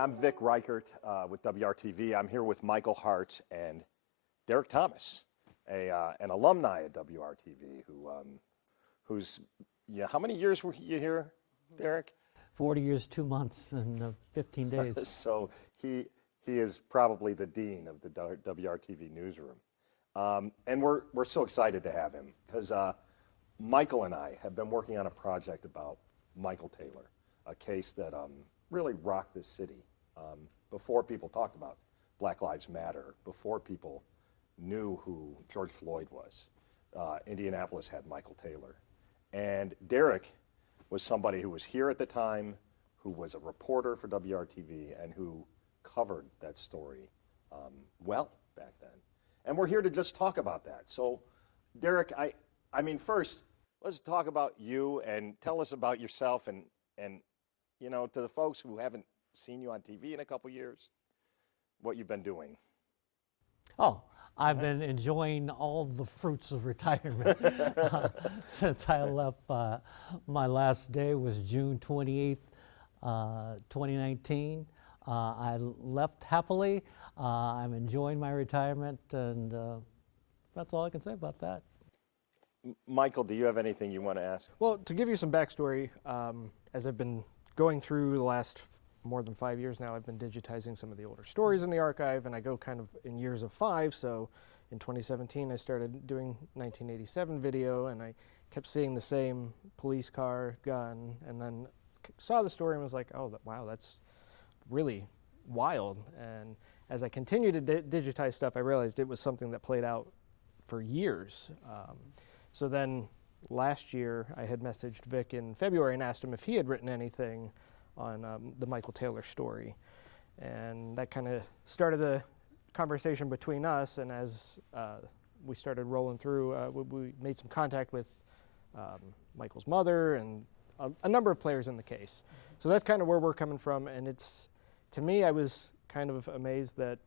I'm Vic Ryckaert with WRTV. I'm here with Michael Hartz and Derrik Thomas, an alumni at WRTV who's, how many years were you here, Derrik? 40 years, 2 months, and 15 days. So he is probably the dean of the WRTV newsroom. And we're so excited to have him because Michael and I have been working on a project about Michael Taylor, a case that really rocked this city before people talked about Black Lives Matter, before people knew who George Floyd was. Indianapolis had Michael Taylor. And Derrik was somebody who was here at the time, who was a reporter for WRTV, and who covered that story well back then. And we're here to just talk about that. So, Derrik, I mean, first, let's talk about you and tell us about yourself and to the folks who haven't seen you on TV in a couple years, what you've been doing. Oh, I've been enjoying all the fruits of retirement since I left. My last day was June 28th, 2019. I left happily. I'm enjoying my retirement, and that's all I can say about that. Michael, do you have anything you want to ask? Well, to give you some backstory, as I've been going through the last more than 5 years now, I've been digitizing some of the older stories in the archive, and I go kind of in years of 5. So in 2017, I started doing 1987 video, and I kept seeing the same police car, gun, and then saw the story and was like, oh, wow, that's really wild. And as I continued to digitize stuff, I realized it was something that played out for years. So then last year, I had messaged Vic in February and asked him if he had written anything on the Michael Taylor story. And that kind of started a conversation between us, and as we started rolling through, we made some contact with Michael's mother and a number of players in the case. So that's kind of where we're coming from, and it's, to me, I was kind of amazed that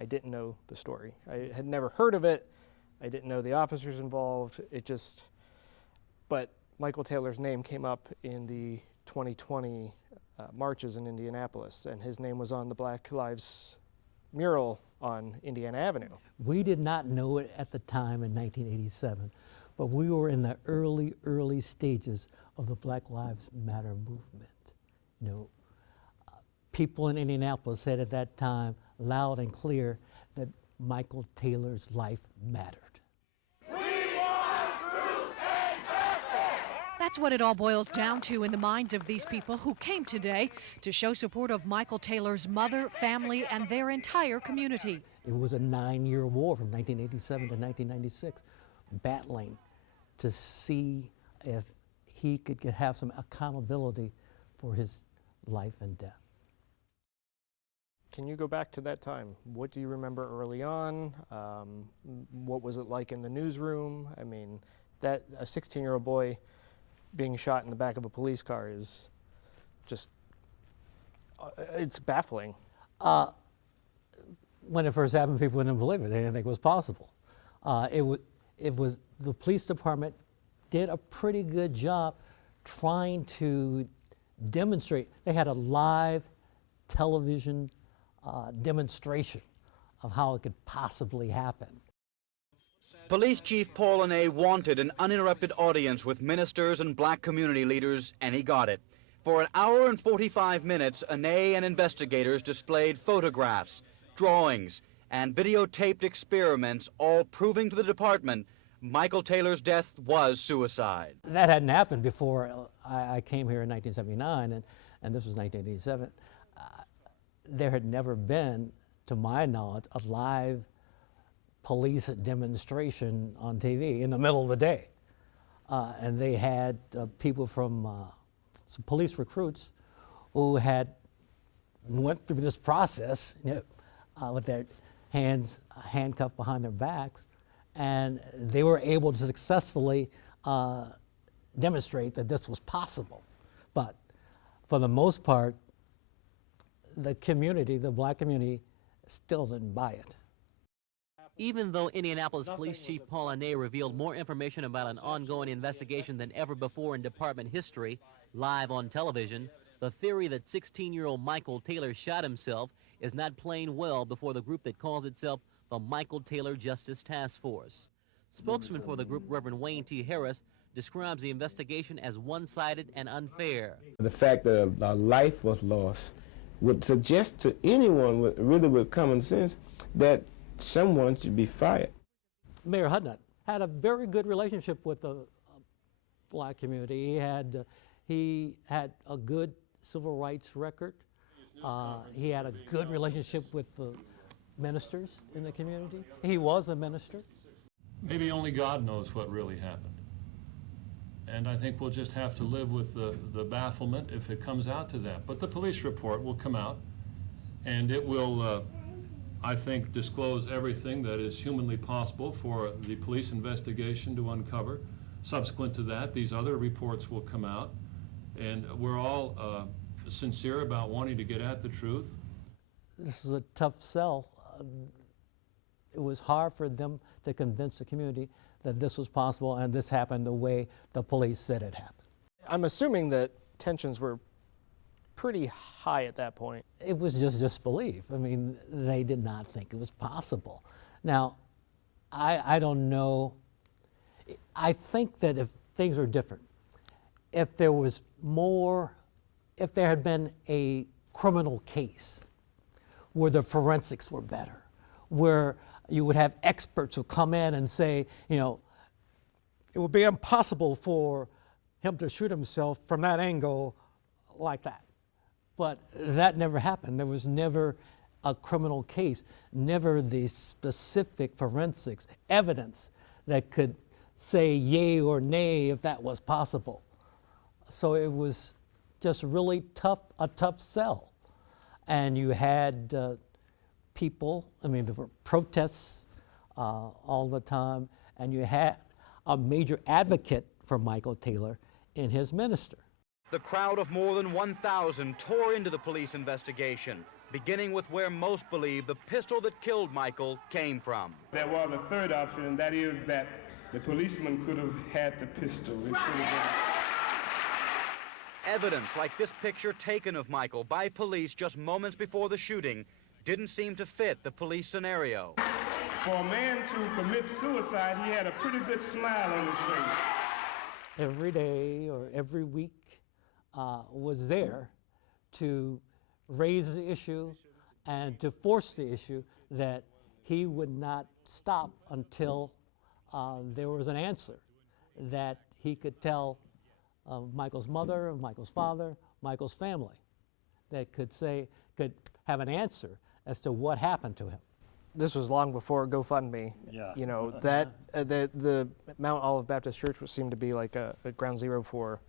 I didn't know the story. I had never heard of it. I didn't know the officers involved. But Michael Taylor's name came up in the 2020 marches in Indianapolis, and his name was on the Black Lives mural on Indiana Avenue. We did not know it at the time in 1987, but we were in the early stages of the Black Lives Matter movement. People in Indianapolis said at that time, loud and clear, that Michael Taylor's life mattered. That's what it all boils down to in the minds of these people who came today to show support of Michael Taylor's mother, family, and their entire community. It was a 9-year war from 1987 to 1996, battling to see if he could have some accountability for his life and death. Can you go back to that time? What do you remember early on? What was it like in the newsroom? I mean, that a 16-year-old boy being shot in the back of a police car is just, it's baffling. When it first happened, people didn't believe it. They didn't think it was possible. It was the police department did a pretty good job trying to demonstrate. They had a live television demonstration of how it could possibly happen. Police Chief Paul Anay wanted an uninterrupted audience with ministers and black community leaders, and he got it. For an hour and 45 minutes, Anay and investigators displayed photographs, drawings, and videotaped experiments, all proving to the department Michael Taylor's death was suicide. That hadn't happened before I came here in 1979, and this was 1987. There had never been, to my knowledge, a live police demonstration on TV in the middle of the day. And they had people from some police recruits who had went through this process with their hands handcuffed behind their backs, and they were able to successfully demonstrate that this was possible. But for the most part, the community, the black community, still didn't buy it. Even though Indianapolis Police Chief Paul Anay revealed more information about an ongoing investigation than ever before in department history, live on television, The theory that 16-year-old Michael Taylor shot himself is not playing well before the group that calls itself the Michael Taylor Justice Task Force. Spokesman for the group, Reverend Wayne T. Harris, describes the investigation as one-sided and unfair. The fact that a life was lost would suggest to anyone with common sense that someone should be fired. Mayor Hudnut had a very good relationship with the black community. He had a good civil rights record. He had a good relationship with the ministers in the community. He was a minister. Maybe only God knows what really happened. And I think we'll just have to live with the bafflement if it comes out to that. But the police report will come out, and it will, I think, disclose everything that is humanly possible for the police investigation to uncover. Subsequent to that, these other reports will come out, and we're all sincere about wanting to get at the truth. This was a tough sell. It was hard for them to convince the community that this was possible and this happened the way the police said it happened. I'm assuming that tensions were pretty high at that point. It was just disbelief. I mean, they did not think it was possible. Now, I don't know. I think that if things were different, if there was more, if there had been a criminal case where the forensics were better, where you would have experts who come in and say, you know, it would be impossible for him to shoot himself from that angle like that. But that never happened. There was never a criminal case, never the specific forensics evidence that could say yay or nay if that was possible. So it was just really a tough sell. And you had people, I mean, there were protests all the time, and you had a major advocate for Michael Taylor in his minister. The crowd of more than 1,000 tore into the police investigation, beginning with where most believe the pistol that killed Michael came from. There was a third option, and that is that the policeman could have had the pistol. It could have been. Evidence like this picture taken of Michael by police just moments before the shooting didn't seem to fit the police scenario. For a man to commit suicide, he had a pretty good smile on his face. Every day or every week was there to raise the issue and to force the issue that he would not stop until there was an answer that he could tell Michael's mother, Michael's father, Michael's family, that could have an answer as to what happened to him. This was long before GoFundMe. Yeah. You know, that the Mount Olive Baptist Church seemed to be like a ground zero for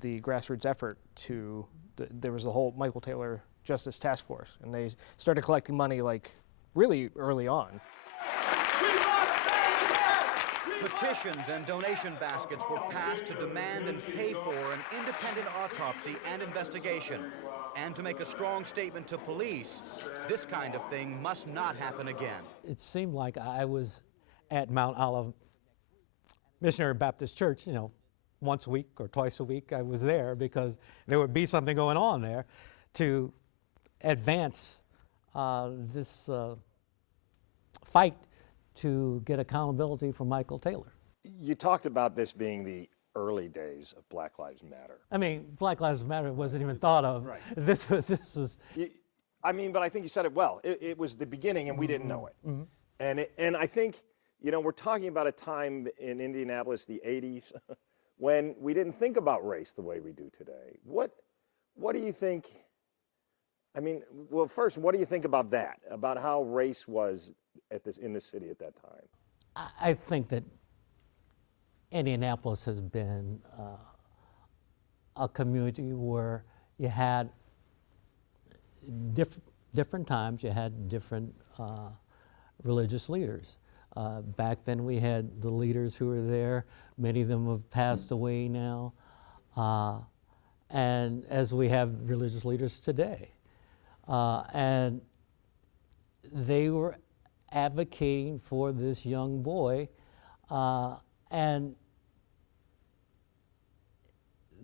the grassroots effort to, there was the whole Michael Taylor Justice Task Force, and they started collecting money like really early on. Petitions and donation baskets were passed to demand and pay for an independent autopsy and investigation, and to make a strong statement to police, this kind of thing must not happen again. It seemed like I was at Mount Olive Missionary Baptist Church, you know, once a week or twice a week. I was there because there would be something going on there to advance this fight to get accountability for Michael Taylor. You talked about this being the early days of Black Lives Matter. I mean, Black Lives Matter wasn't even thought of. Right. This was. I mean, but I think you said it well. It was the beginning, and we didn't know it. Mm-hmm. And I think, you know, we're talking about a time in Indianapolis, the 80s, when we didn't think about race the way we do today. What do you think? I mean, well, first, what do you think about that? About how race was in the city at that time? I think that Indianapolis has been a community where you had different times, you had different religious leaders. Back then we had the leaders who were there. Many of them have passed away now. And as we have religious leaders today. And they were advocating for this young boy, and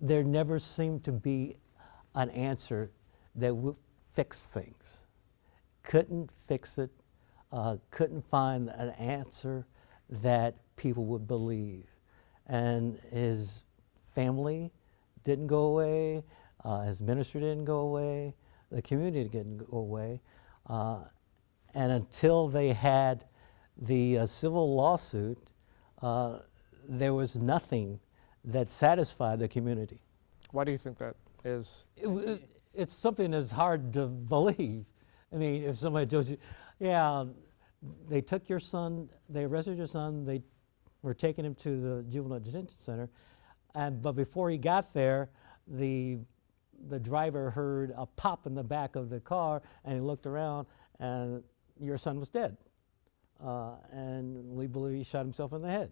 there never seemed to be an answer that would fix things. Couldn't fix it, couldn't find an answer that people would believe. And his family didn't go away, his ministry didn't go away, the community didn't go away. And until they had the civil lawsuit, there was nothing that satisfied the community. Why do you think that is? It's something that's hard to believe. I mean, if somebody tells you, yeah, they took your son, they arrested your son, they were taking him to the juvenile detention center, but before he got there, the driver heard a pop in the back of the car, and he looked around, and your son was dead. And we believe he shot himself in the head.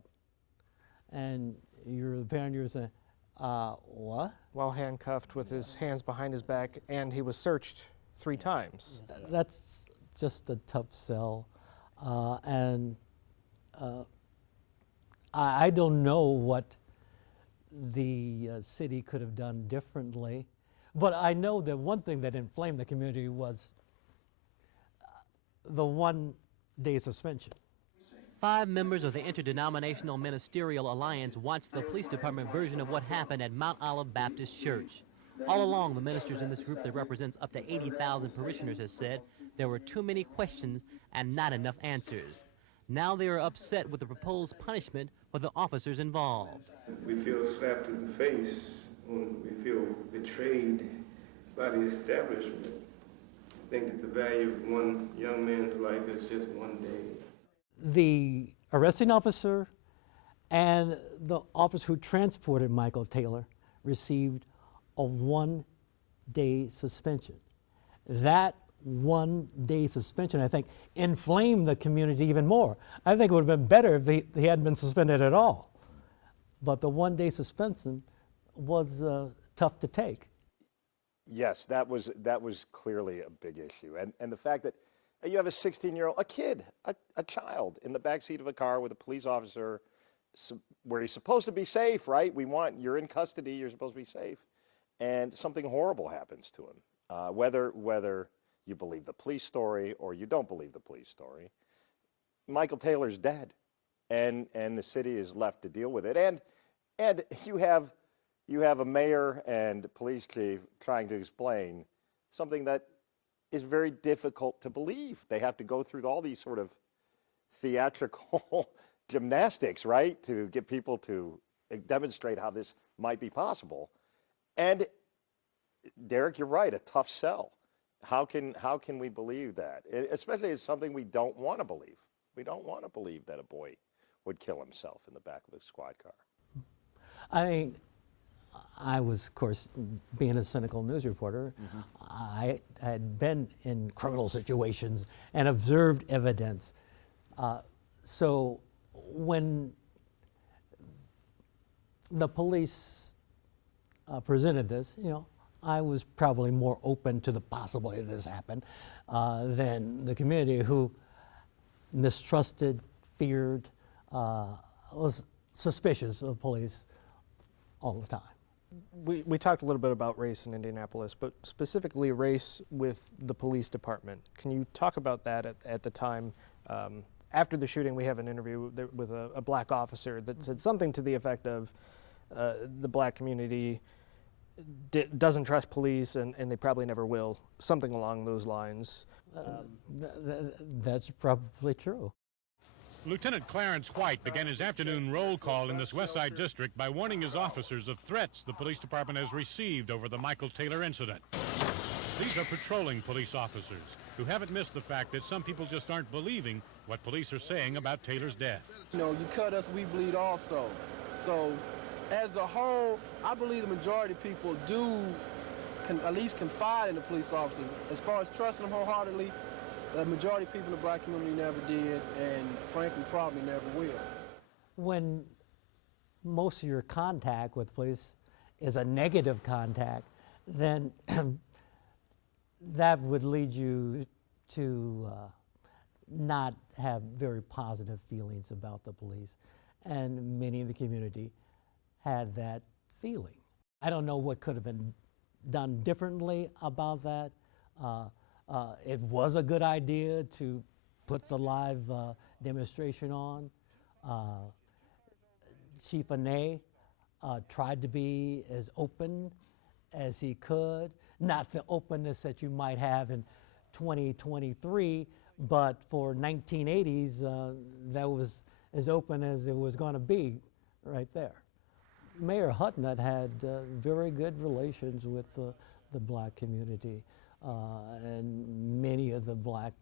And you're the parent, you're saying, what? While handcuffed with his hands behind his back, and he was searched 3 times. That's just a tough sell. I don't know what the city could have done differently, but I know that one thing that inflamed the community was the 1-day suspension. 5 members of the Interdenominational Ministerial Alliance watched the police department version of what happened at Mount Olive Baptist Church. All along, the ministers in this group that represents up to 80,000 parishioners has said there were too many questions and not enough answers. Now they are upset with the proposed punishment for the officers involved. We feel slapped in the face when we feel betrayed by the establishment. I think that the value of one young man's life is just 1 day. The arresting officer and the officer who transported Michael Taylor received a 1-day suspension. That 1-day suspension, I think, inflamed the community even more. I think it would have been better if he hadn't been suspended at all. But the 1-day suspension was tough to take. Yes, that was clearly a big issue. And the fact that you have a 16-year-old, a kid, a child in the backseat of a car with a police officer where he's supposed to be safe, right? You're in custody, you're supposed to be safe. And something horrible happens to him. Whether you believe the police story or you don't believe the police story, Michael Taylor's dead. And the city is left to deal with it. And you have a mayor and police chief trying to explain something that is very difficult to believe. They have to go through all these sort of theatrical gymnastics, right, to get people to demonstrate how this might be possible. And Derek, you're right, a tough sell. How can we believe that? Especially as something we don't want to believe. We don't want to believe that a boy would kill himself in the back of a squad car. I mean, I was, of course, being a cynical news reporter, I had been in criminal situations and observed evidence. So when the police presented this, I was probably more open to the possibility of this happened than the community who mistrusted, feared, was suspicious of police all the time. We talked a little bit about race in Indianapolis, but specifically race with the police department. Can you talk about that at the time? After the shooting, we have an interview with a black officer that said something to the effect of the black community doesn't trust police and they probably never will, something along those lines. That's probably true. Lieutenant Clarence White began his afternoon roll call in this West Side District by warning his officers of threats the police department has received over the Michael Taylor incident. These are patrolling police officers who haven't missed the fact that some people just aren't believing what police are saying about Taylor's death. You cut us, we bleed also. So as a whole, I believe the majority of people can at least confide in the police officer. As far as trusting them wholeheartedly, the majority of people in the black community never did, and frankly probably never will. When most of your contact with police is a negative contact, then that would lead you to not have very positive feelings about the police. And many in the community had that feeling. I don't know what could have been done differently about that. It was a good idea to put the live demonstration on. Chief Anay tried to be as open as he could, not the openness that you might have in 2023, but for 1980s, that was as open as it was going to be right there. Mayor Hutnut had very good relations with the black community and many of the black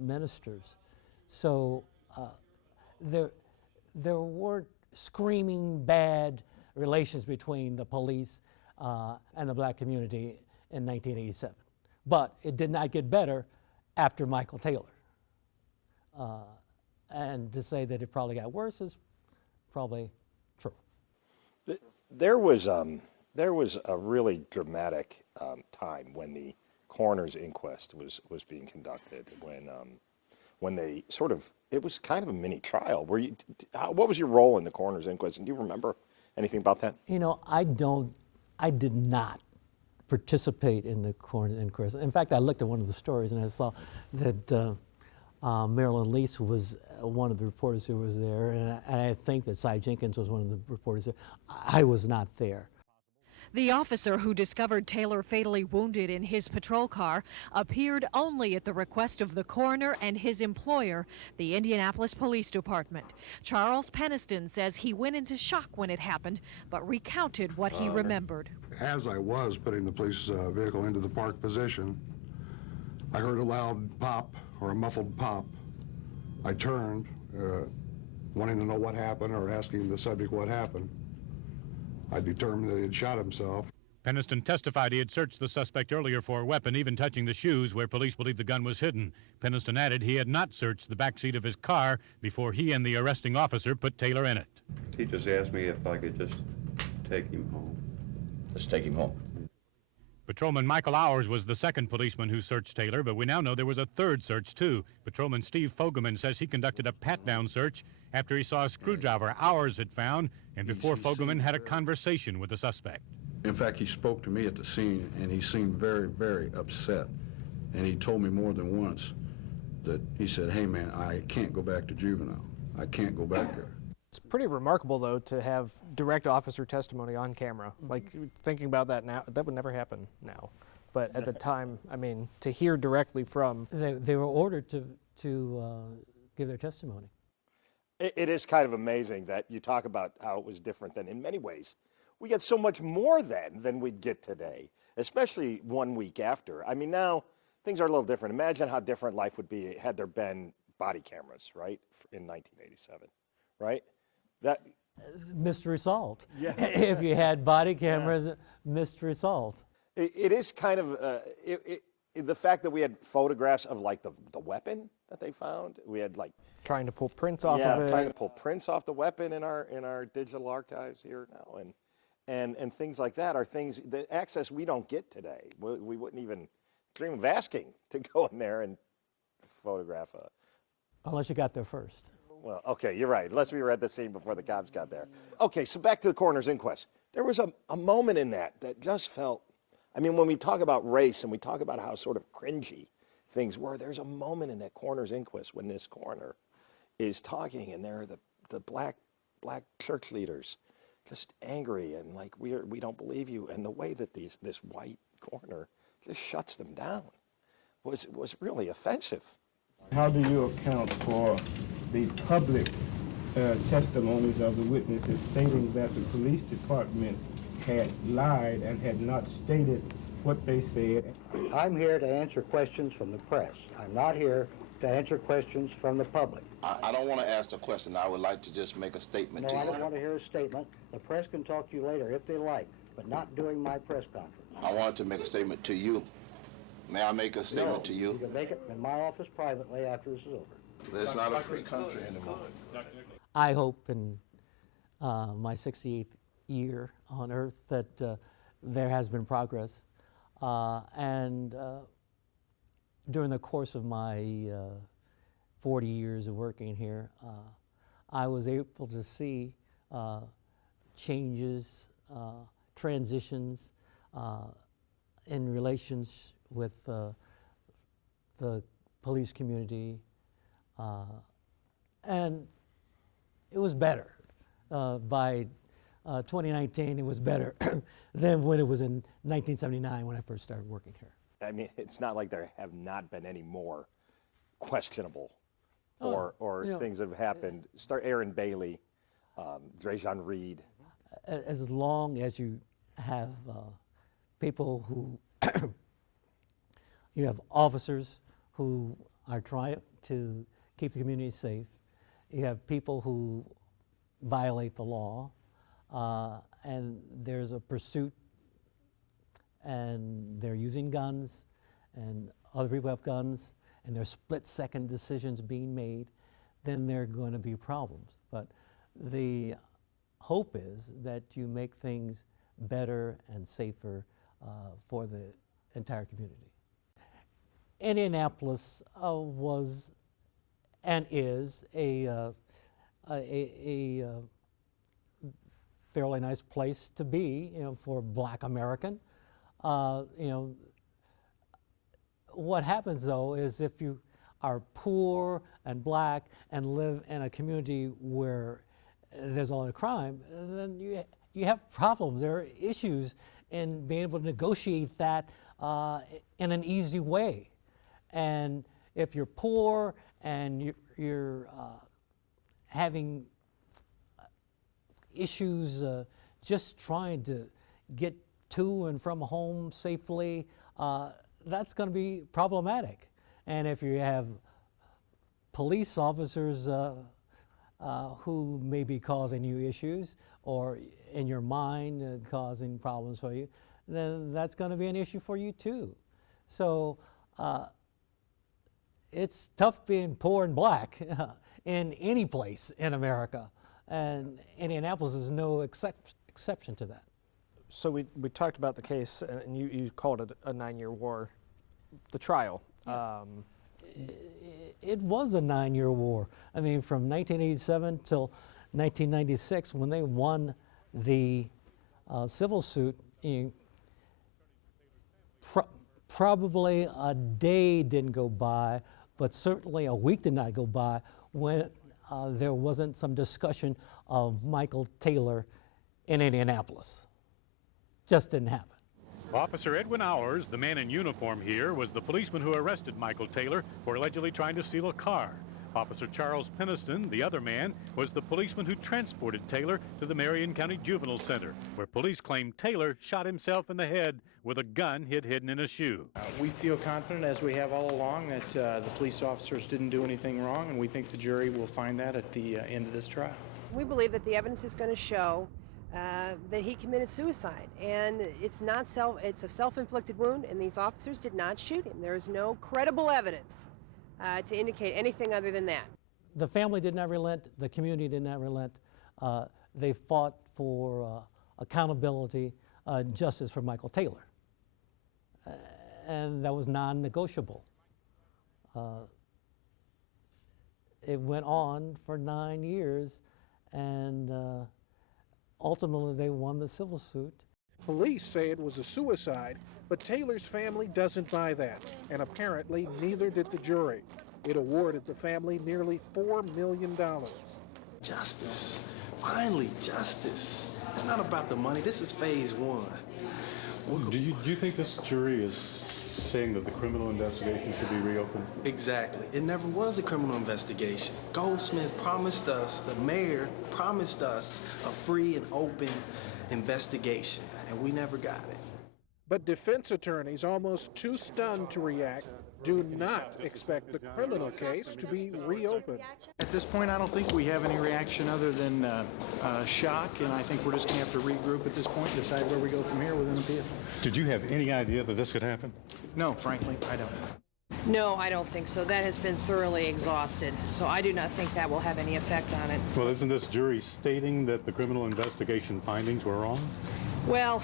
ministers. So there weren't screaming bad relations between the police and the black community in 1987. But it did not get better after Michael Taylor. And to say that it probably got worse is probably true. There was a really dramatic time when the coroner's inquest was being conducted, when they sort of, it was kind of a mini trial. What was your role in the coroner's inquest, and do you remember anything about that? You know, I did not participate in the coroner's inquest. In fact, I looked at one of the stories and I saw that Marilyn Lease was one of the reporters who was there, and I think that Cy Jenkins was one of the reporters there. I was not there. The officer who discovered Taylor fatally wounded in his patrol car appeared only at the request of the coroner and his employer, the Indianapolis Police Department. Charles Peniston says he went into shock when it happened, but recounted what he remembered. As I was putting the police vehicle into the park position, I heard a loud pop, or a muffled pop. I turned, wanting to know what happened or asking the subject what happened. I determined that he had shot himself. Peniston testified he had searched the suspect earlier for a weapon, even touching the shoes where police believed the gun was hidden. Peniston added he had not searched the backseat of his car before he and the arresting officer put Taylor in it. He just asked me if I could just take him home. Just take him home. Patrolman Michael Hours was the second policeman who searched Taylor, but we now know there was a third search, too. Patrolman Steve Fogelman says he conducted a pat-down search after he saw a screwdriver Hours had found and before Fogelman had a conversation with the suspect. In fact, he spoke to me at the scene, and he seemed very, very upset. And he told me more than once that he said, "Hey, man, I can't go back to juvenile. I can't go back there." It's pretty remarkable, though, to have direct officer testimony on camera. Like, thinking about that now, that would never happen now. But at the time, I mean, to hear directly from... They were ordered to give their testimony. It is kind of amazing that you talk about how it was different then. In many ways, we get so much more then than we'd get today, especially 1 week after. I mean, now things are a little different. Imagine how different life would be had there been body cameras, right, in 1987, right? That Mystery solved. Yeah. If you had body cameras, mystery solved. It is kind of the fact that we had photographs of like the weapon that they found. We had like trying to pull prints off of it. Yeah, trying to pull prints off the weapon in our digital archives here now, and things like that are things, the access we don't get today. We wouldn't even dream of asking to go in there and photograph unless you got there first. Well, okay, you're right. Unless we were at the scene before the cops got there. Okay, so back to the coroner's inquest. There was a moment in that just felt, I mean, when we talk about race and we talk about how sort of cringy things were, there's a moment in that coroner's inquest when this coroner is talking, and there are the black church leaders just angry and like, we don't believe you. And the way that this white coroner just shuts them down was really offensive. How do you account for the public testimonies of the witnesses stating that the police department had lied and had not stated what they said? I'm here to answer questions from the press. I'm not here to answer questions from the public. I don't want to ask a question. I would like to just make a statement to you. No, I don't want to hear a statement. The press can talk to you later if they like, but not during my press conference. I wanted to make a statement to you. May I make a statement to you? You can make it in my office privately after this is over. It's not a free country anymore. I hope in my 68th year on Earth that there has been progress. And during the course of my 40 years of working here, I was able to see changes, transitions in relations with the police community, and it was better. By 2019, it was better than when it was in 1979 when I first started working here. I mean, it's not like there have not been any more questionable or things that have happened. Start Aaron Bailey, Drejon Reed. As long as you have people who, you have officers who are trying to keep the community safe, you have people who violate the law, and there's a pursuit, and they're using guns, and other people have guns, and there's split-second decisions being made, then there are going to be problems. But the hope is that you make things better and safer for the entire community. Indianapolis was and is a fairly nice place to be, for Black American. What happens though is if you are poor and Black and live in a community where there's a lot of crime, then you have problems. There are issues in being able to negotiate that in an easy way. And if you're poor and you're having issues just trying to get to and from home safely, that's going to be problematic. And if you have police officers who may be causing you issues or in your mind causing problems for you, then that's going to be an issue for you too. So it's tough being poor and Black in any place in America, and Indianapolis is no exception to that. So we talked about the case, and you called it a 9-year war, the trial. Yeah. It was a 9-year war. I mean, from 1987 till 1996, when they won the civil suit, probably a day didn't go by, but certainly a week did not go by when there wasn't some discussion of Michael Taylor in Indianapolis. Just didn't happen. Officer Edwin Hours, the man in uniform here, was the policeman who arrested Michael Taylor for allegedly trying to steal a car. Officer Charles Peniston, the other man, was the policeman who transported Taylor to the Marion County Juvenile Center, where police claim Taylor shot himself in the head with a gun he'd hidden in a shoe. We feel confident, as we have all along, that the police officers didn't do anything wrong, and we think the jury will find that at the end of this trial. We believe that the evidence is going to show that he committed suicide, and it's a self-inflicted wound, and these officers did not shoot him. There is no credible evidence to indicate anything other than that. The family did not relent, the community did not relent. They fought for accountability, justice for Michael Taylor, and that was non-negotiable. It went on for 9 years, and ultimately they won the civil suit. Police say it was a suicide, but Taylor's family doesn't buy that, and apparently neither did the jury. It awarded the family nearly $4 million. Justice. Finally, justice. It's not about the money. This is phase one. Do you think this jury is saying that the criminal investigation should be reopened? Exactly. It never was a criminal investigation. Goldsmith promised us, the mayor promised us a free and open investigation, and we never got it. But defense attorneys, almost too stunned to react, do not expect the criminal case to be reopened. At this point, I don't think we have any reaction other than shock, and I think we're just going to have to regroup at this point, decide where we go from here with an appeal. Did you have any idea that this could happen? No, frankly, I don't. No, I don't think so. That has been thoroughly exhausted, so I do not think that will have any effect on it. Well, isn't this jury stating that the criminal investigation findings were wrong? Well,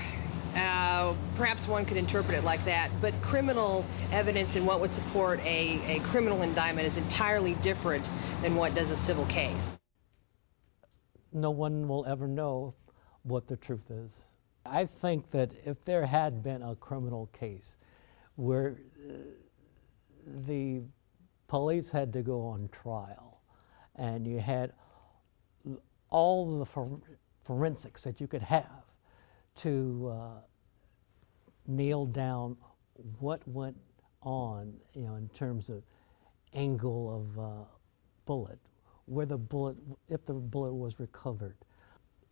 perhaps one could interpret it like that, but criminal evidence and what would support a criminal indictment is entirely different than what does a civil case. No one will ever know what the truth is. I think that if there had been a criminal case where the police had to go on trial and you had all the forensics that you could have to nail down what went on, in terms of angle of bullet, where the bullet, if the bullet was recovered.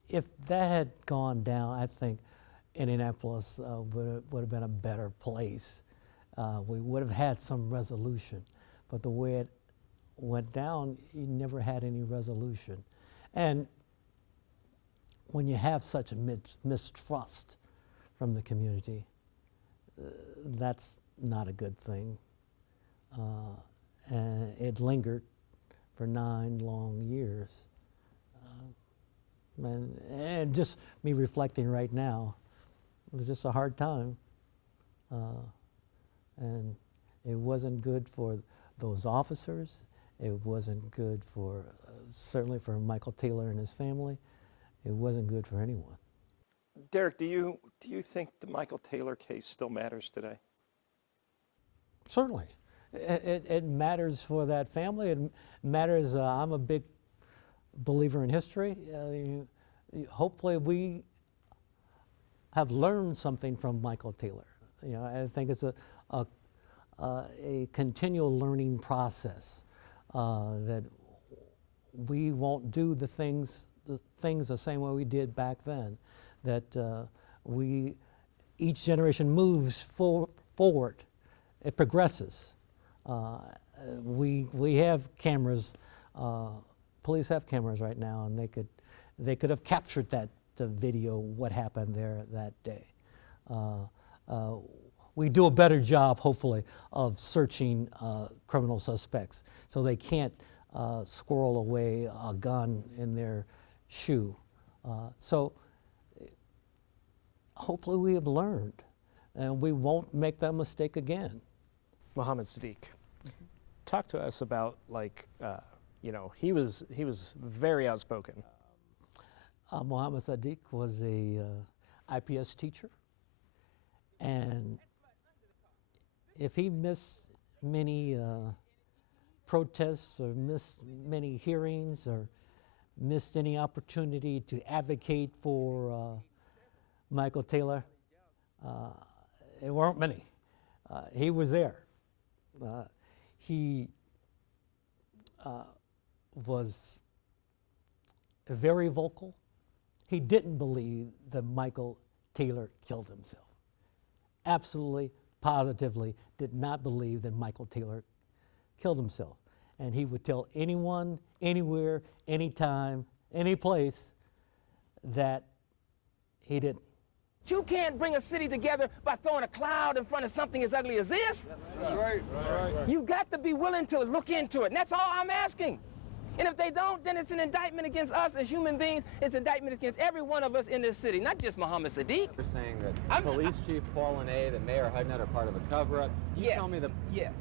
If that had gone down, I think Indianapolis would have been a better place. We would have had some resolution, but the way it went down, you never had any resolution. And when you have such a mistrust from the community, that's not a good thing. And it lingered for 9 long years. And just me reflecting right now, it was just a hard time. And it wasn't good for those officers. It wasn't good for, certainly for Michael Taylor and his family. It wasn't good for anyone. Derrik, do you think the Michael Taylor case still matters today? Certainly. It matters for that family. It matters, I'm a big believer in history. Hopefully we have learned something from Michael Taylor. I think it's a continual learning process, that we won't do the things the same way we did back then, that each generation moves forward, it progresses. We have cameras, police have cameras right now, and they could have captured that video, what happened there that day. We do a better job, hopefully, of searching criminal suspects, so they can't squirrel away a gun in their shoe. So hopefully we have learned, and we won't make that mistake again. Mohammed Sadiq, talk to us about, he was very outspoken. Mohammed Sadiq was a IPS teacher, and if he missed many protests or missed many hearings or missed any opportunity to advocate for Michael Taylor, it weren't many. He was there. He was very vocal. He didn't believe that Michael Taylor killed himself. Absolutely, positively did not believe that Michael Taylor killed himself. And he would tell anyone, anywhere, anytime, any place that he didn't. You can't bring a city together by throwing a cloud in front of something as ugly as this. That's right. That's right. You got to be willing to look into it, and that's all I'm asking. And if they don't, then it's an indictment against us as human beings. It's an indictment against every one of us in this city, not just Mohammed Sadiq. You're saying that Police Chief Paul and the Mayor Hudnut are part of a cover-up. Yes. Tell me the... Yes.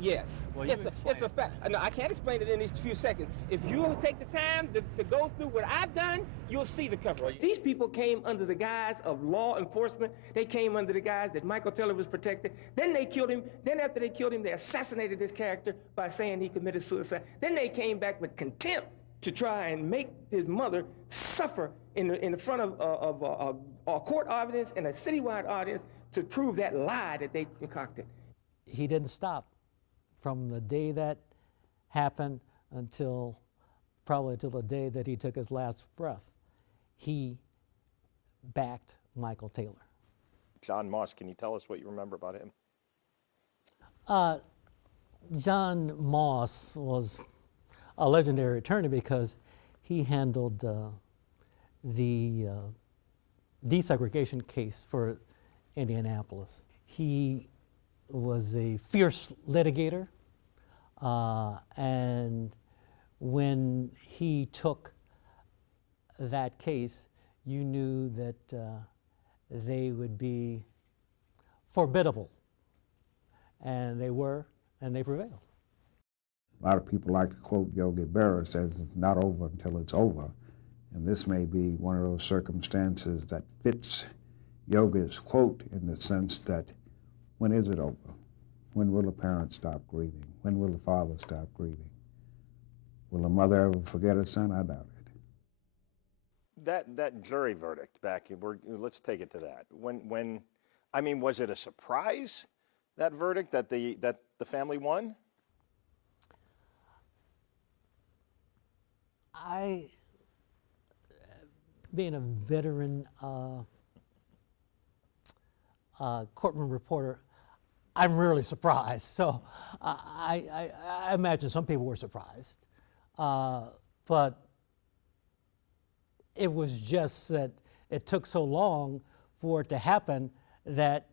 Yes. Well, it's a fact. No, I can't explain it in these few seconds. If you take the time to go through what I've done, you'll see the cover-up. These people came under the guise of law enforcement. They came under the guise that Michael Taylor was protected. Then they killed him. Then after they killed him, they assassinated his character by saying he committed suicide. Then they came back with contempt to try and make his mother suffer in the front of a court audience and a citywide audience to prove that lie that they concocted. He didn't stop from the day that happened until probably till the day that he took his last breath. He backed Michael Taylor. John Moss, can you tell us what you remember about him? John Moss was a legendary attorney because he handled the desegregation case for Indianapolis. He was a fierce litigator, and when he took that case, you knew that they would be formidable, and they were, and they prevailed. A lot of people like to quote Yogi Berra, says it's not over until it's over. And this may be one of those circumstances that fits yoga is quote in the sense that when is it over? When will the parent stop grieving? When will the father stop grieving? Will a mother ever forget her son? I doubt it. That jury verdict back, let's take it to that. I mean, was it a surprise, that verdict, that the family won? Being a veteran courtroom reporter, I'm rarely surprised. So I imagine some people were surprised. But it was just that it took so long for it to happen that,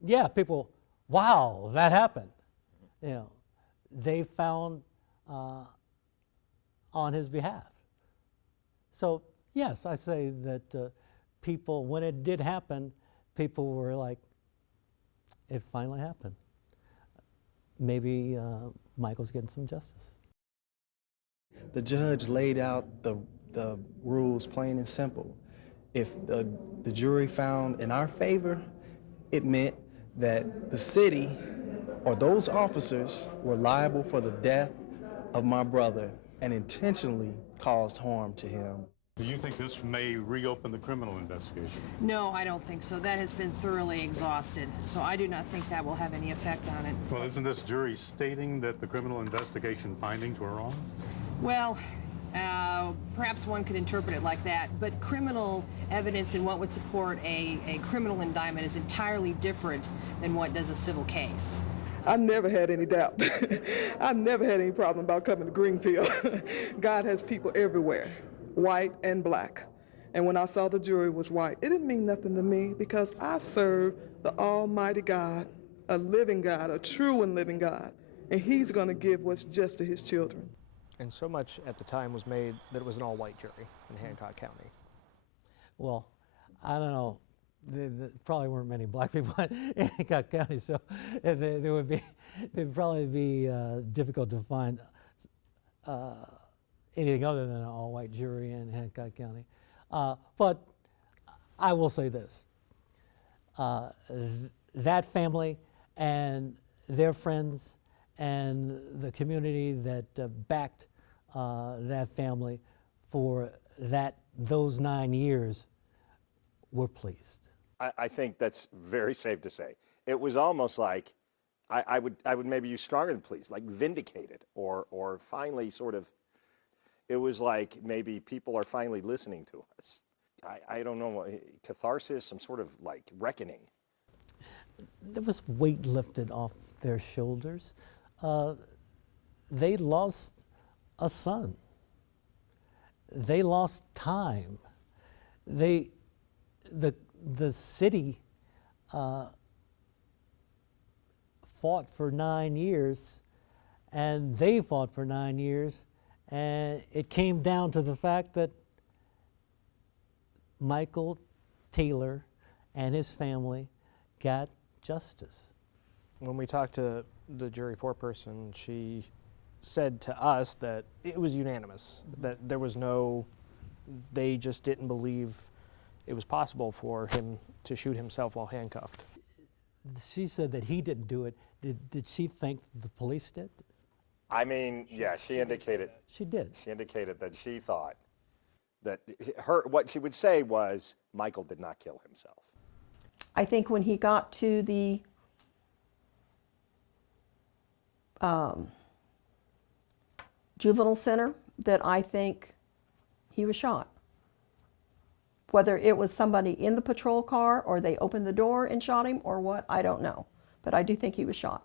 yeah, people, wow, that happened. You know, they found on his behalf. So yes, I say that people, when it did happen, people were like, it finally happened. Maybe Michael's getting some justice. The judge laid out the rules plain and simple. If the jury found in our favor, it meant that the city or those officers were liable for the death of my brother and intentionally caused harm to him. Do you think this may reopen the criminal investigation? No, I don't think so. That has been thoroughly exhausted, so I do not think that will have any effect on it. Well, isn't this jury stating that the criminal investigation findings were wrong? Well, perhaps one could interpret it like that, but criminal evidence and what would support a criminal indictment is entirely different than what does a civil case. I never had any doubt. I never had any problem about coming to Greenfield. God has people everywhere, white and black. And when I saw the jury was white, it didn't mean nothing to me because I serve the Almighty God, a living God, a true and living God, and He's going to give what's just to His children. And so much at the time was made that it was an all-white jury in Hancock County. Well, I don't know. There probably weren't many black people in Hancock County, so it'd probably be difficult to find anything other than an all-white jury in Hancock County. But I will say this: that family and their friends and the community that backed that family for those 9 years were pleased. I think that's very safe to say. It was almost like, I would maybe use stronger than pleased, like vindicated, or finally sort of, it was like maybe people are finally listening to us. I don't know, catharsis, some sort of like reckoning. There was weight lifted off their shoulders. They lost a son. They lost time. The city fought for 9 years, and they fought for 9 years, and it came down to the fact that Michael Taylor and his family got justice. When we talked to the jury foreperson, she said to us that it was unanimous, that there was they just didn't believe it was possible for him to shoot himself while handcuffed. She said that he didn't do it. Did she think the police did? I mean, yeah, she indicated. She did. She indicated that she thought that what she would say was Michael did not kill himself. I think when he got to the juvenile center, that I think he was shot. Whether it was somebody in the patrol car or they opened the door and shot him or what, I don't know. But I do think he was shot.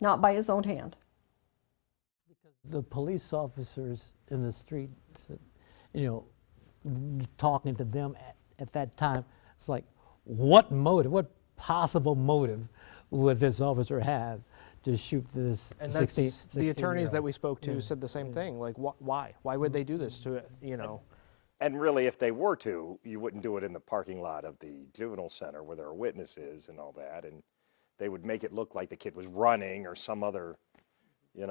Not by his own hand. The police officers in the street, talking to them at that time, it's like, what motive, what possible motive would this officer have to shoot this 16-year-old? The attorneys that we spoke to said the same thing. Like, why? Why would they do this to it? And really, if they were to, you wouldn't do it in the parking lot of the juvenile center where there are witnesses and all that, and they would make it look like the kid was running or some other,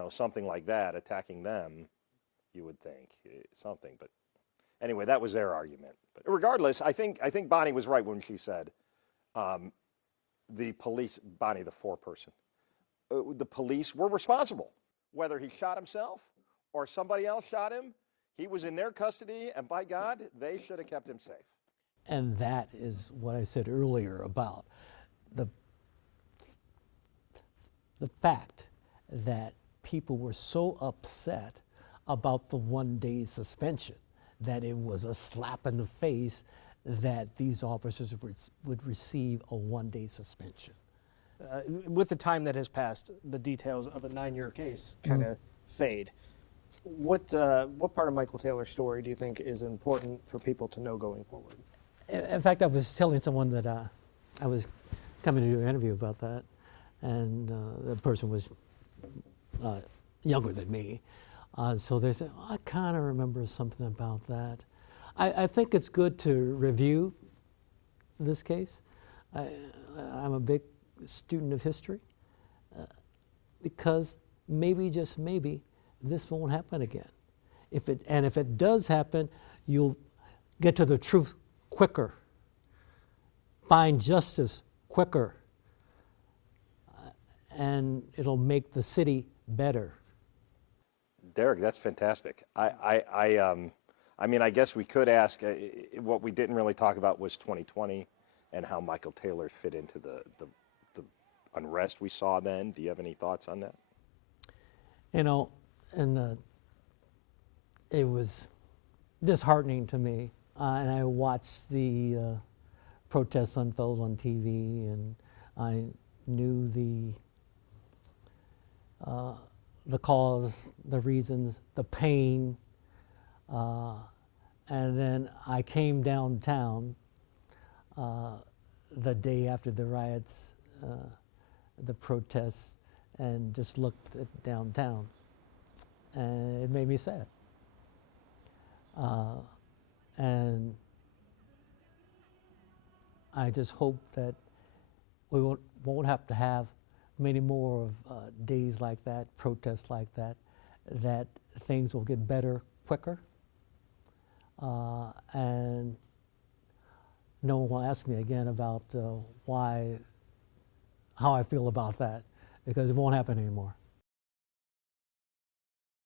something like that, attacking them, you would think, something. But anyway, that was their argument. But regardless, I think Bonnie was right when she said the police, Bonnie, the foreperson, the police were responsible. Whether he shot himself or somebody else shot him, he was in their custody, and by God, they should have kept him safe. And that is what I said earlier about the fact that people were so upset about the one-day suspension that it was a slap in the face that these officers would receive a one-day suspension. With the time that has passed, the details of a 9-year case kind of fade. What part of Michael Taylor's story do you think is important for people to know going forward? In fact, I was telling someone that I was coming to do an interview about that, and the person was younger than me. So they said, oh, I kind of remember something about that. I think it's good to review this case. I'm a big student of history because maybe, just maybe, this won't happen again. If it does happen, you'll get to the truth quicker, find justice quicker, and it'll make the city better. Derrik, that's fantastic. I mean, I guess we could ask, what we didn't really talk about was 2020 and how Michael Taylor fit into the unrest we saw then. Do you have any thoughts on that? You know, and it was disheartening to me. And I watched the protests unfold on TV, and I knew the cause, the reasons, the pain. And then I came downtown the day after the riots, the protests, and just looked at downtown. And it made me sad. And I just hope that we won't have to have many more of days like that, protests like that, that things will get better quicker. And no one will ask me again about how I feel about that, because it won't happen anymore.